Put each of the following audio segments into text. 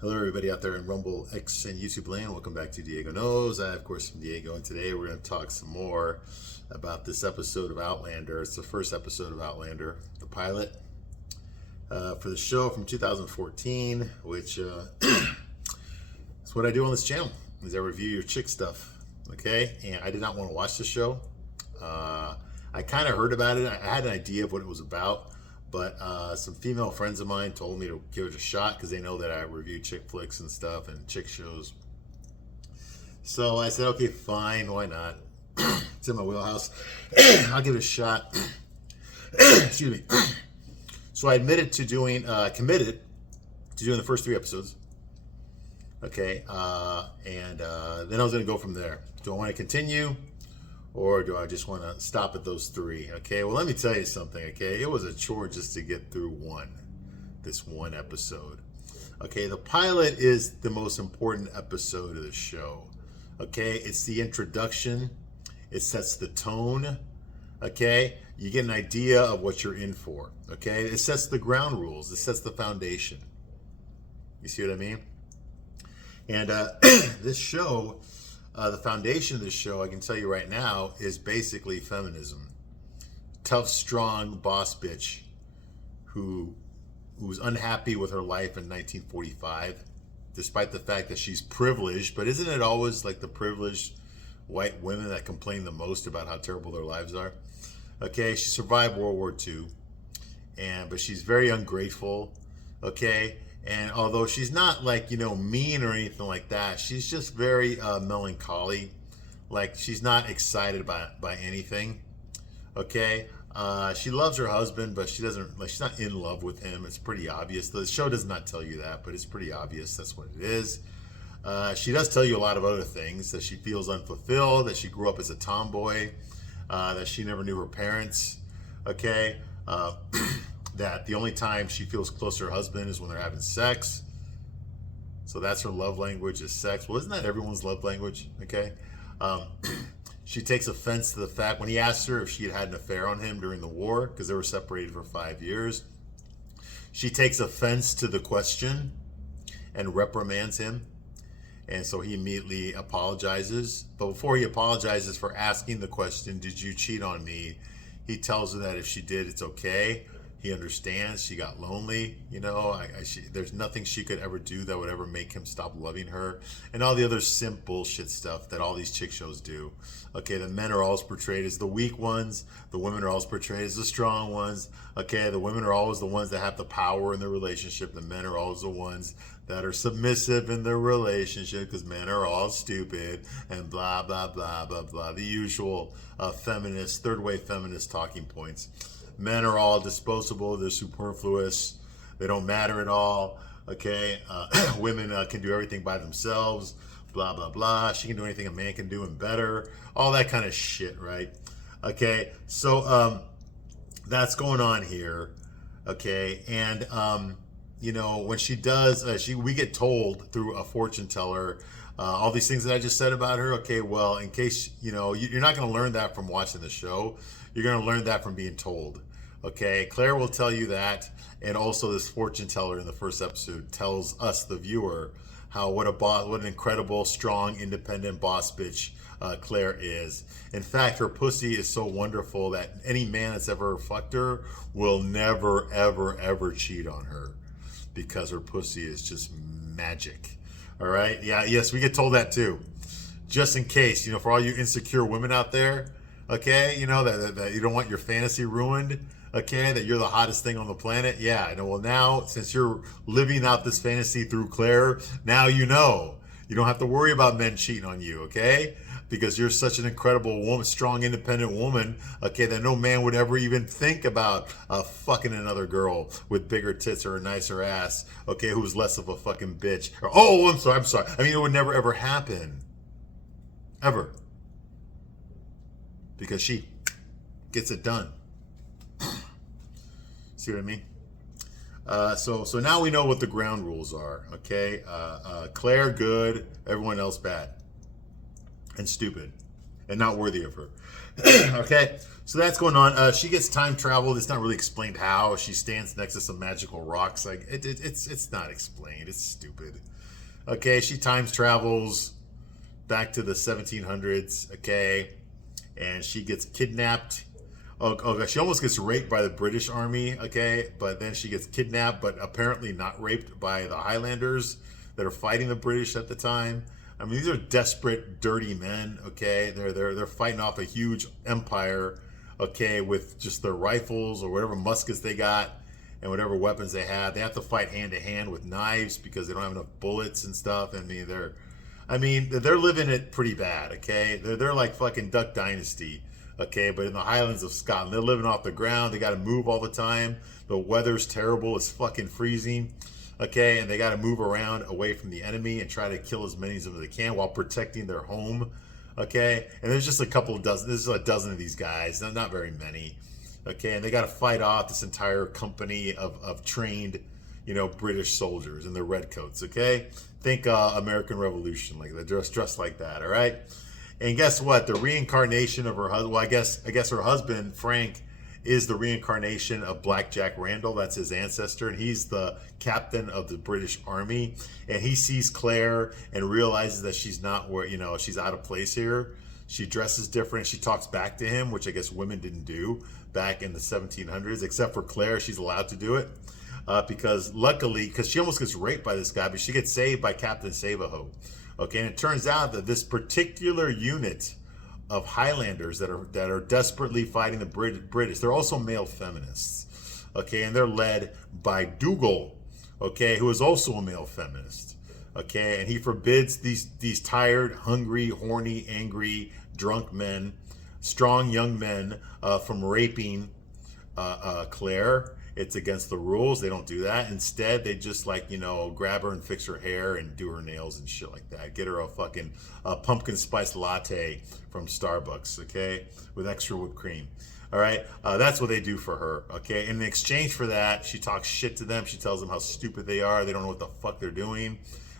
Hello, everybody out there in Rumble, X, and YouTube land. Welcome back to Diego Knows. I, of course, am Diego, and today we're going to talk some more about this episode of Outlander. It's the first episode of Outlander, the pilot for the show from 2014, which is what I do on this channel, is I review your chick stuff, okay? And I did not want to watch the show. I kind of heard about it. I had an idea of what it was about. But some female friends of mine told me to give it a shot because they know that I review chick flicks and stuff and chick shows. So I said, okay, fine, why not? It's in my wheelhouse. I'll give it a shot. Excuse me. So I committed to doing the first 3 episodes. Okay, and then I was going to go from there. Do I want to continue? Or do I just want to stop at those 3? Okay, well, let me tell you something, okay? It was a chore just to get through this one episode. Okay, the pilot is the most important episode of the show. Okay, it's the introduction. It sets the tone. Okay, you get an idea of what you're in for. Okay, it sets the ground rules. It sets the foundation. You see what I mean? And this show... the foundation of this show, I can tell you right now, is basically feminism. Tough, strong boss bitch who's unhappy with her life in 1945, despite the fact that she's privileged. But isn't it always like the privileged white women that complain the most about how terrible their lives are? Okay, she survived World War II, but she's very ungrateful. Okay. And although she's not like, mean or anything like that, she's just very melancholy. Like she's not excited by anything. Okay. She loves her husband, but she's not in love with him. It's pretty obvious. The show does not tell you that, but it's pretty obvious. That's what it is. She does tell you a lot of other things, that she feels unfulfilled, that she grew up as a tomboy, that she never knew her parents. Okay. That the only time she feels close to her husband is when they're having sex. So that's her love language, is sex. Well, isn't that everyone's love language? Okay. She takes offense to the fact when he asked her if she had an affair on him during the war, because they were separated for 5 years. She takes offense to the question and reprimands him. And so he immediately apologizes. But before he apologizes for asking the question, did you cheat on me? He tells her that if she did, it's okay. He understands. She got lonely. There's nothing she could ever do that would ever make him stop loving her. And all the other simple shit stuff that all these chick shows do. Okay, the men are always portrayed as the weak ones. The women are always portrayed as the strong ones. Okay, the women are always the ones that have the power in their relationship. The men are always the ones that are submissive in their relationship because men are all stupid and blah, blah, blah, blah, blah. The usual third wave feminist talking points. Men are all disposable. They're superfluous. They don't matter at all. Okay. Women can do everything by themselves. Blah, blah, blah. She can do anything a man can do and better. All that kind of shit, right? Okay. So that's going on here. Okay. And, when she does, we get told through a fortune teller, all these things that I just said about her. Okay. Well, in case, you're not going to learn that from watching the show. You're going to learn that from being told. Okay, Claire will tell you that, and also this fortune teller in the first episode tells us, the viewer, what an incredible, strong, independent boss bitch Claire is. In fact, her pussy is so wonderful that any man that's ever fucked her will never, ever, ever cheat on her because her pussy is just magic. All right, yeah, yes, we get told that too. Just in case, for all you insecure women out there, okay, that you don't want your fantasy ruined. Okay, that you're the hottest thing on the planet. Yeah, I know. Well, now, since you're living out this fantasy through Claire, now you know. You don't have to worry about men cheating on you, okay? Because you're such an incredible woman, strong, independent woman, okay, that no man would ever even think about fucking another girl with bigger tits or a nicer ass, okay, who's less of a fucking bitch. Or, I'm sorry. I mean, it would never, ever happen. Ever. Because she gets it done. See what I mean? So now we know what the ground rules are, okay? Claire, good. Everyone else, bad. And stupid. and not worthy of her. Okay, so that's going on. She gets time traveled. It's not really explained how. She stands next to some magical rocks. Like it's not explained. It's stupid. Okay, she time travels back to the 1700s. Okay, and she gets kidnapped. Oh, she almost gets raped by the British Army, okay? But then she gets kidnapped, but apparently not raped by the Highlanders that are fighting the British at the time. I mean, these are desperate, dirty men, okay? They're fighting off a huge empire, okay, with just their rifles or whatever muskets they got and whatever weapons they have. They have to fight hand to hand with knives because they don't have enough bullets and stuff. I mean, they're living it pretty bad, okay? They're like fucking Duck Dynasty. Okay, but in the Highlands of Scotland, they're living off the ground. They got to move all the time. The weather's terrible. It's fucking freezing. Okay, and they got to move around away from the enemy and try to kill as many of them as they can while protecting their home. Okay, and there's just a couple of dozen. There's a dozen of these guys, not very many. Okay, and they got to fight off this entire company of trained, British soldiers in their redcoats. Okay, think American Revolution, like they're dressed like that. All right. And guess what? The reincarnation of her husband, well, I guess her husband, Frank, is the reincarnation of Black Jack Randall. That's his ancestor. And he's the captain of the British Army. And he sees Claire and realizes that she's not where, she's out of place here. She dresses different. She talks back to him, which I guess women didn't do back in the 1700s, except for Claire. She's allowed to do it. Because luckily, because she almost gets raped by this guy, but she gets saved by Captain Savaho. Okay, and it turns out that this particular unit of Highlanders that are desperately fighting the British, they're also male feminists. Okay, and they're led by Dougal, okay, who is also a male feminist. Okay, and he forbids these tired, hungry, horny, angry, drunk men, strong young men from raping Claire. It's against the rules. They don't do that. Instead, they just grab her and fix her hair and do her nails and shit like that. Get her a fucking pumpkin spice latte from Starbucks, okay, with extra whipped cream. All right, that's what they do for her. Okay, in exchange for that, she talks shit to them. She tells them how stupid they are. They don't know what the fuck they're doing.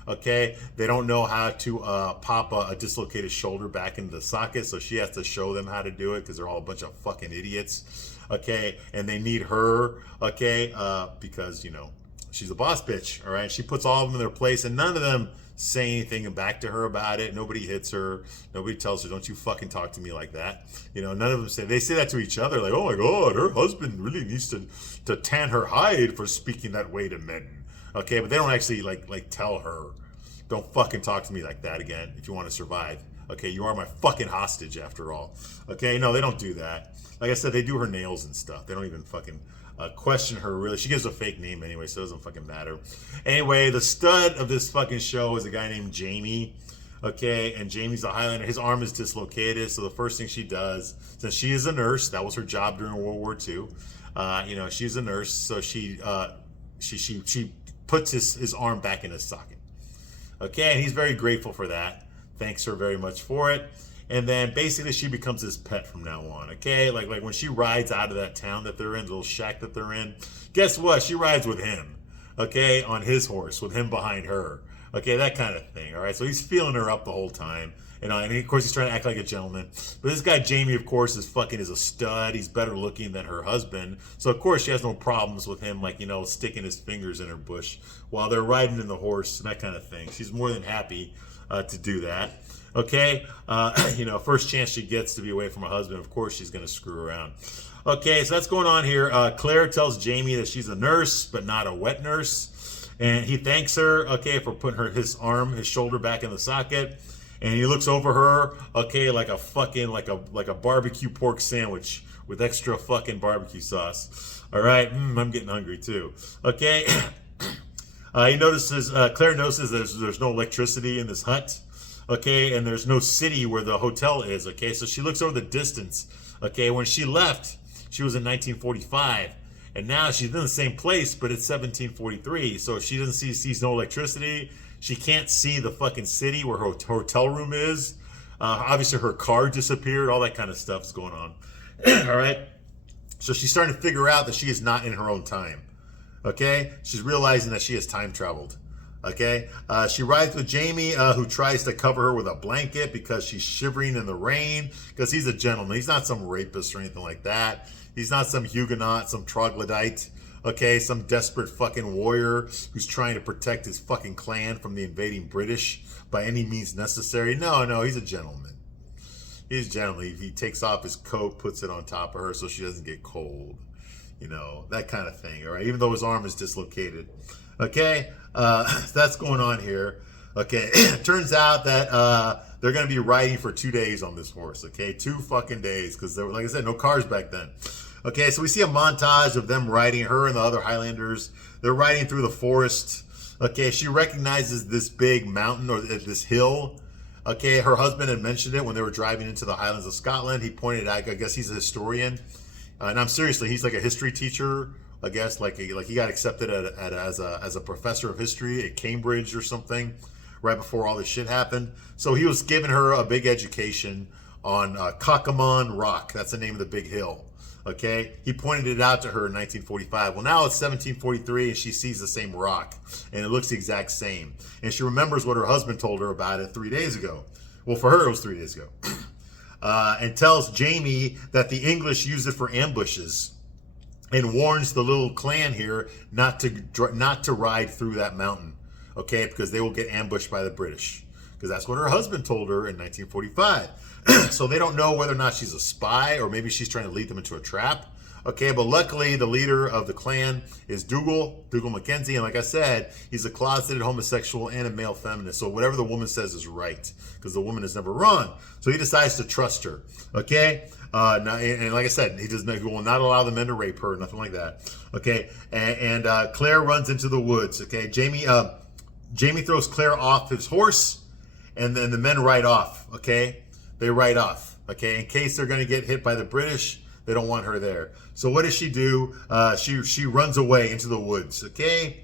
Okay, they don't know how to pop a dislocated shoulder back into the socket, so she has to show them how to do it because they're all a bunch of fucking idiots. Okay, and they need her, okay, because, she's a boss bitch, all right? She puts all of them in their place, and none of them say anything back to her about it. Nobody hits her. Nobody tells her, don't you fucking talk to me like that. None of them they say that to each other, like, oh my God, her husband really needs to tan her hide for speaking that way to men. Okay, but they don't actually, like tell her, don't fucking talk to me like that again if you want to survive. Okay, you are my fucking hostage after all. Okay, no, they don't do that. Like I said, they do her nails and stuff. They don't even fucking question her, really. She gives a fake name anyway, so it doesn't fucking matter. Anyway, the stud of this fucking show is a guy named Jamie. Okay, and Jamie's a Highlander. His arm is dislocated, so the first thing she does, since she is a nurse, that was her job during World War II. She's a nurse, so she puts his arm back in his socket. Okay, and he's very grateful for that. Thanks her very much for it. And then basically she becomes his pet from now on, okay? Like when she rides out of that town that they're in, the little shack that they're in, guess what? She rides with him, okay? On his horse, with him behind her. Okay, that kind of thing, all right? So he's feeling her up the whole time. And of course he's trying to act like a gentleman. But this guy Jamie, of course, is a stud. He's better looking than her husband. So of course she has no problems with him, sticking his fingers in her bush while they're riding in the horse and that kind of thing. She's more than happy to do that. Okay, first chance she gets to be away from her husband, of course she's going to screw around. Okay, so that's going on here. Claire tells Jamie that she's a nurse, but not a wet nurse. And he thanks her, okay, for putting his shoulder back in the socket. And he looks over her, okay, like a barbecue pork sandwich with extra fucking barbecue sauce. All right, I'm getting hungry too. Okay, Claire notices there's no electricity in this hut. Okay, and there's no city where the hotel is, okay? So she looks over the distance, okay? When she left, she was in 1945, and now she's in the same place, but it's 1743, so she sees no electricity. She can't see the fucking city where her hotel room is. Obviously, her car disappeared, all that kind of stuff is going on, all right? So she's starting to figure out that she is not in her own time, okay? She's realizing that she has time traveled. Okay, she rides with Jamie, who tries to cover her with a blanket because she's shivering in the rain. Because he's a gentleman. He's not some rapist or anything like that. He's not some Huguenot, some troglodyte. Okay, some desperate fucking warrior who's trying to protect his fucking clan from the invading British by any means necessary. No, he's a gentleman. He's generally, he takes off his coat, puts it on top of her so she doesn't get cold. You know, that kind of thing, all right? Even though his arm is dislocated. Okay, that's going on here. Okay, it turns out that they're going to be riding for 2 days on this horse, okay? 2 fucking days, because, like I said, no cars back then. Okay, so we see a montage of them riding, her and the other Highlanders. They're riding through the forest. Okay, she recognizes this big mountain or this hill. Okay, her husband had mentioned it when they were driving into the Highlands of Scotland. He pointed out, I guess he's a historian. And I'm seriously, he's like a history teacher, I guess, like he got accepted as a professor of history at Cambridge or something right before all this shit happened. So he was giving her a big education on Cockamon Rock. That's the name of the big hill. Okay, he pointed it out to her in 1945. Well, now it's 1743 and she sees the same rock and it looks the exact same. And she remembers what her husband told her about it 3 days ago. Well, for her, it was 3 days ago. And tells Jamie that the English use it for ambushes and warns the little clan here not to ride through that mountain. Okay, because they will get ambushed by the British. Because that's what her husband told her in 1945. So they don't know whether or not she's a spy or maybe she's trying to lead them into a trap. Okay, but luckily the leader of the clan is Dougal Mackenzie. And like I said, he's a closeted homosexual and a male feminist. So whatever the woman says is right because the woman is never wrong. So he decides to trust her. Okay, and like I said, he will not allow the men to rape her, nothing like that. Okay, and Claire runs into the woods. Okay, Jamie throws Claire off his horse and then the men ride off. Okay. They ride off, okay? In case they're going to get hit by the British, they don't want her there. So what does she do? She runs away into the woods, okay?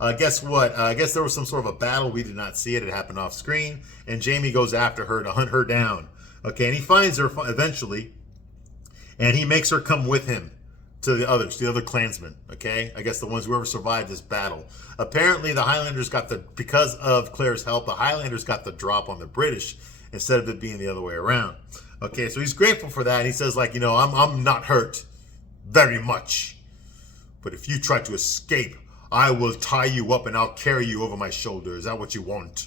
Guess what? I guess there was some sort of a battle. We did not see it. It happened off screen. And Jamie goes after her to hunt her down, okay? And he finds her eventually, and he makes her come with him to the other clansmen, okay? I guess the ones whoever survived this battle. Apparently, the Highlanders because of Claire's help, the Highlanders got the drop on the British, instead of it being the other way around. Okay, so he's grateful for that. He says, like, I'm not hurt very much. But if you try to escape, I will tie you up and I'll carry you over my shoulder. Is that what you want?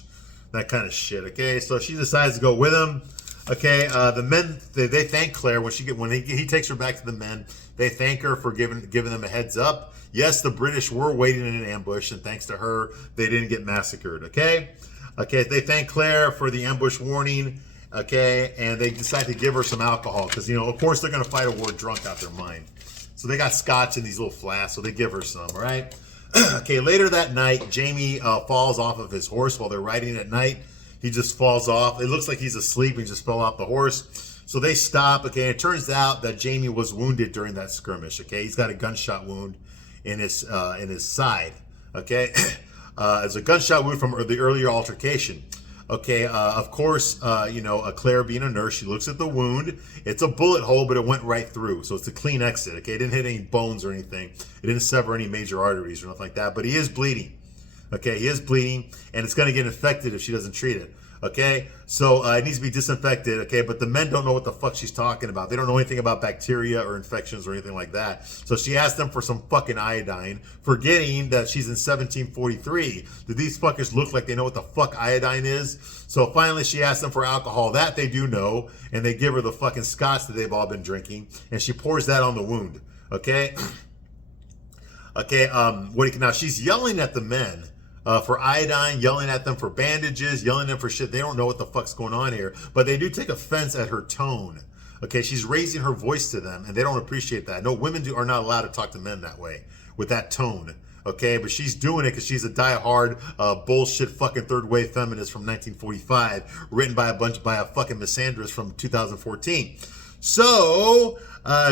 That kind of shit, okay? So she decides to go with him. Okay, the men, they thank Claire when he takes her back to the men. They thank her for giving them a heads up. Yes, the British were waiting in an ambush, and thanks to her, they didn't get massacred, okay? Okay, they thank Claire for the ambush warning, okay, and they decide to give her some alcohol because, of course they're going to fight a war drunk out their mind. So they got scotch in these little flasks, so they give her some, all right? Okay, later that night, Jamie falls off of his horse while they're riding at night. He just falls off. It looks like he's asleep and just fell off the horse. So they stop, okay, and it turns out that Jamie was wounded during that skirmish, okay? He's got a gunshot wound in his side, okay? It's a gunshot wound from the earlier altercation. Okay, of course, Claire being a nurse, she looks at the wound. It's a bullet hole, but it went right through. So it's a clean exit, okay? It didn't hit any bones or anything. It didn't sever any major arteries or nothing like that, but he is bleeding. Okay, he is bleeding, and it's going to get infected if she doesn't treat it. Okay, so it needs to be disinfected. Okay, but the men don't know what the fuck she's talking about. They don't know anything about bacteria or infections or anything like that. So she asked them for some fucking iodine, forgetting that she's in 1743. Did these fuckers look like they know what the fuck iodine is? So finally she asked them for alcohol. That they do know, and they give her the fucking scotch that they've all been drinking, and she pours that on the wound. Okay. Okay. Now she's yelling at the men. For iodine, yelling at them for bandages, yelling at them for shit. They don't know what the fuck's going on here, but they do take offense at her tone. Okay, she's raising her voice to them, and they don't appreciate that. No, women are not allowed to talk to men that way, with that tone. Okay, but she's doing it because she's a diehard bullshit fucking third wave feminist from 1945, written by a fucking misandrist from 2014. So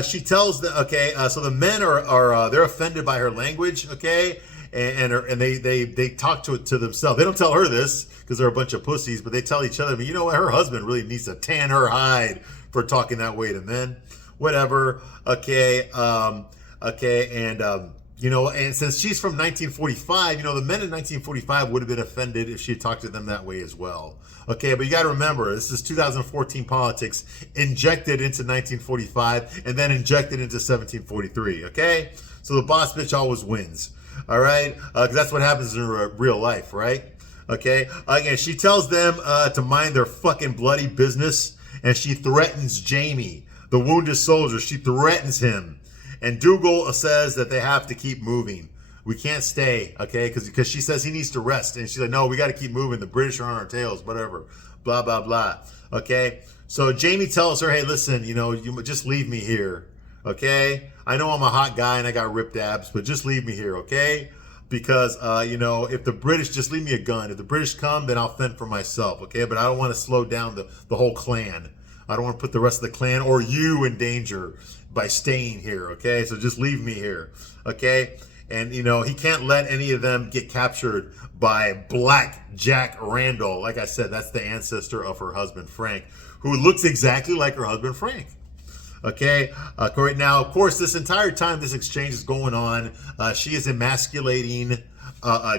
she tells so the men are they're offended by her language. Okay. And they talk to themselves. They don't tell her this because they're a bunch of pussies, but they tell each other. But you know what? Her husband really needs to tan her hide for talking that way to men. Whatever. Okay. And You know, and since she's from 1945, you know, the men in 1945 would have been offended if she had talked to them that way as well. Okay, but you got to remember, this is 2014 politics injected into 1945 and then injected into 1743. Okay, so the boss bitch always wins. All right, because that's what happens in real life, right? Okay, again, she tells them to mind their fucking bloody business, and she threatens Jamie, the wounded soldier. She threatens him. And Dougal says that they have to keep moving. We can't stay, okay? Because she says he needs to rest. And she's like, no, we got to keep moving. The British are on our tails, whatever. Blah, blah, blah. Okay? So Jamie tells her, hey, listen, you know, you just leave me here, okay? I know I'm a hot guy and I got ripped abs, but just leave me here, okay? Because, you know, if the British, just leave me a gun. If the British come, then I'll fend for myself, okay? But I don't want to slow down the whole clan. I don't want to put the rest of the clan or you in danger by staying here, okay? So just leave me here, okay? And, you know, he can't let any of them get captured by Black Jack Randall. Like I said, that's the ancestor of her husband, Frank, who looks exactly like her husband, Frank. Okay, right now, of course, this entire time this exchange is going on, she is emasculating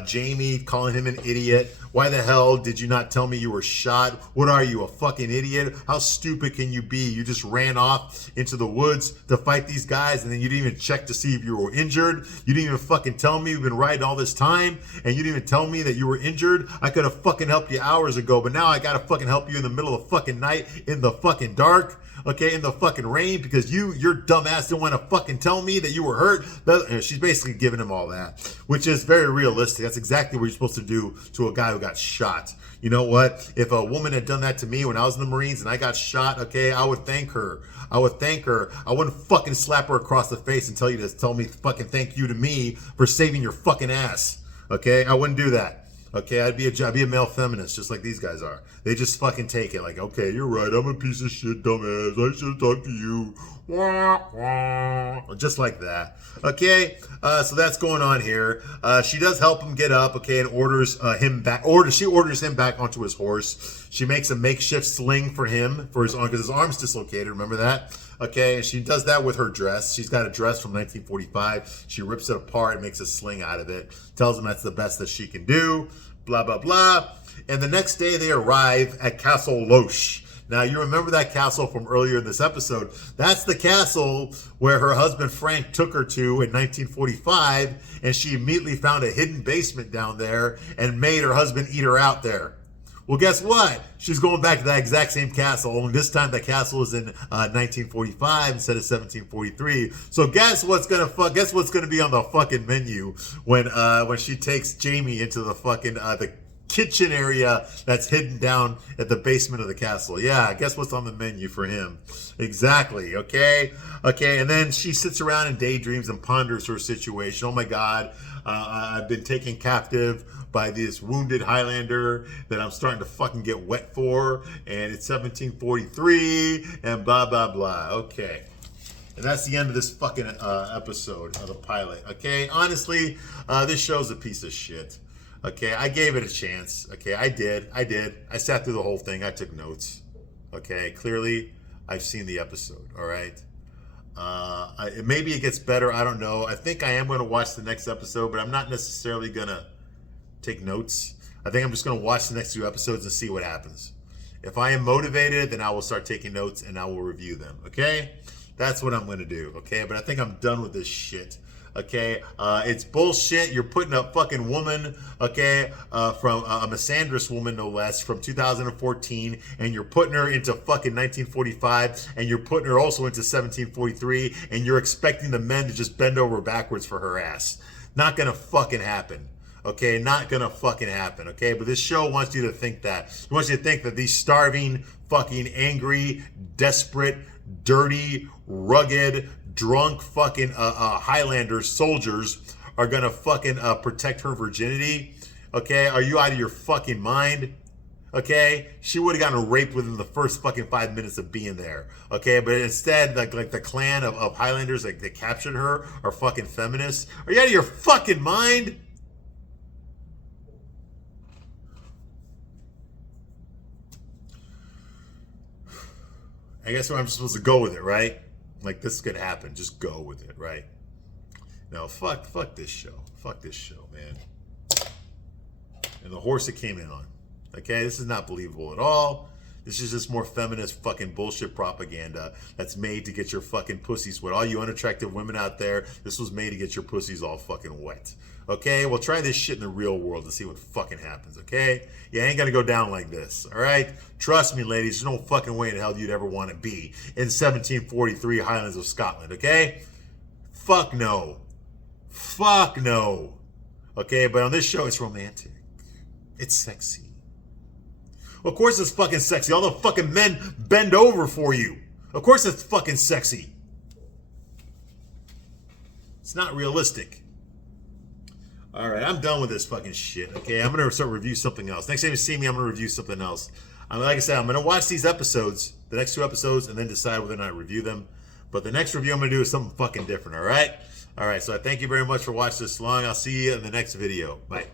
Jamie, calling him an idiot. Why the hell did you not tell me you were shot? What are you, a fucking idiot? How stupid can you be? You just ran off into the woods to fight these guys, and then you didn't even check to see if you were injured. You didn't even fucking tell me you've been riding all this time, and you didn't even tell me that you were injured. I could have fucking helped you hours ago, but now I gotta fucking help you in the middle of the fucking night, in the fucking dark. Okay, in the fucking rain, because your dumb ass didn't want to fucking tell me that you were hurt. She's basically giving him all that, which is very realistic. That's exactly what you're supposed to do to a guy who got shot. You know what? If a woman had done that to me when I was in the Marines and I got shot, okay, I would thank her. I would thank her. I wouldn't fucking slap her across the face and tell me fucking thank you to me for saving your fucking ass. Okay, I wouldn't do that. Okay, I'd be a male feminist just like these guys are. They just fucking take it like, okay, you're right, I'm a piece of shit, dumbass. I should have talked to you. Wah, wah. Just like that. Okay, so that's going on here. She does help him get up, okay, and orders him back. She orders him back onto his horse. She makes a makeshift sling for him for his arm because his arm's dislocated. Remember that? Okay, and she does that with her dress. She's got a dress from 1945. She rips it apart, makes a sling out of it, tells him that's the best that she can do, blah, blah, blah. And the next day they arrive at Castle Loche. Now, you remember that castle from earlier in this episode. That's the castle where her husband Frank took her to in 1945, and she immediately found a hidden basement down there and made her husband eat her out there. Well, guess what? She's going back to that exact same castle, only this time the castle is in 1945 instead of 1743. So guess what's gonna be on the fucking menu when she takes Jamie into the fucking the kitchen area that's hidden down at the basement of the castle. Yeah, guess what's on the menu for him? Exactly. Okay, and then she sits around and daydreams and ponders her situation. Oh my God, I've been taken captive by this wounded Highlander that I'm starting to fucking get wet for, and it's 1743, and blah, blah, blah. Okay. And that's the end of this fucking episode of the pilot. Okay, honestly, this show's a piece of shit. Okay, I gave it a chance. Okay, I did. I sat through the whole thing. I took notes. Okay, clearly, I've seen the episode, all right? Maybe it gets better. I don't know. I think I am going to watch the next episode, but I'm not necessarily going to take notes. I think I'm just going to watch the next 2 episodes and see what happens. If I am motivated, then I will start taking notes and I will review them. Okay? That's what I'm going to do. Okay? But I think I'm done with this shit. Okay? It's bullshit. You're putting a fucking woman, okay, from a misandrous woman, no less, from 2014, and you're putting her into fucking 1945, and you're putting her also into 1743, and you're expecting the men to just bend over backwards for her ass. Not going to fucking happen. Okay, not gonna fucking happen, okay? But this show wants you to think that. It wants you to think that these starving, fucking angry, desperate, dirty, rugged, drunk fucking Highlander soldiers are gonna fucking protect her virginity. Okay, are you out of your fucking mind? Okay, she would have gotten raped within the first fucking 5 minutes of being there. Okay, but instead, like the clan of Highlanders that captured her are fucking feminists. Are you out of your fucking mind? I guess I'm supposed to go with it, right? Like, this could happen. Just go with it, right? No, fuck this show. Fuck this show, man. And the horse it came in on. Okay, this is not believable at all. This is just more feminist fucking bullshit propaganda that's made to get your fucking pussies wet. All you unattractive women out there, this was made to get your pussies all fucking wet. Okay, well, try this shit in the real world to see what fucking happens, okay? You ain't gonna go down like this, all right? Trust me, ladies, there's no fucking way in hell you'd ever want to be in 1743 Highlands of Scotland, okay? Fuck no. Fuck no. Okay, but on this show, it's romantic. It's sexy. Of course it's fucking sexy. All the fucking men bend over for you. Of course it's fucking sexy. It's not realistic. All right, I'm done with this fucking shit, okay? I'm going to start review something else. Next time you see me, I'm going to review something else. Like I said, I'm going to watch these episodes, the next 2 episodes, and then decide whether or not I review them. But the next review I'm going to do is something fucking different, all right? All right, so I thank you very much for watching this long. I'll see you in the next video. Bye.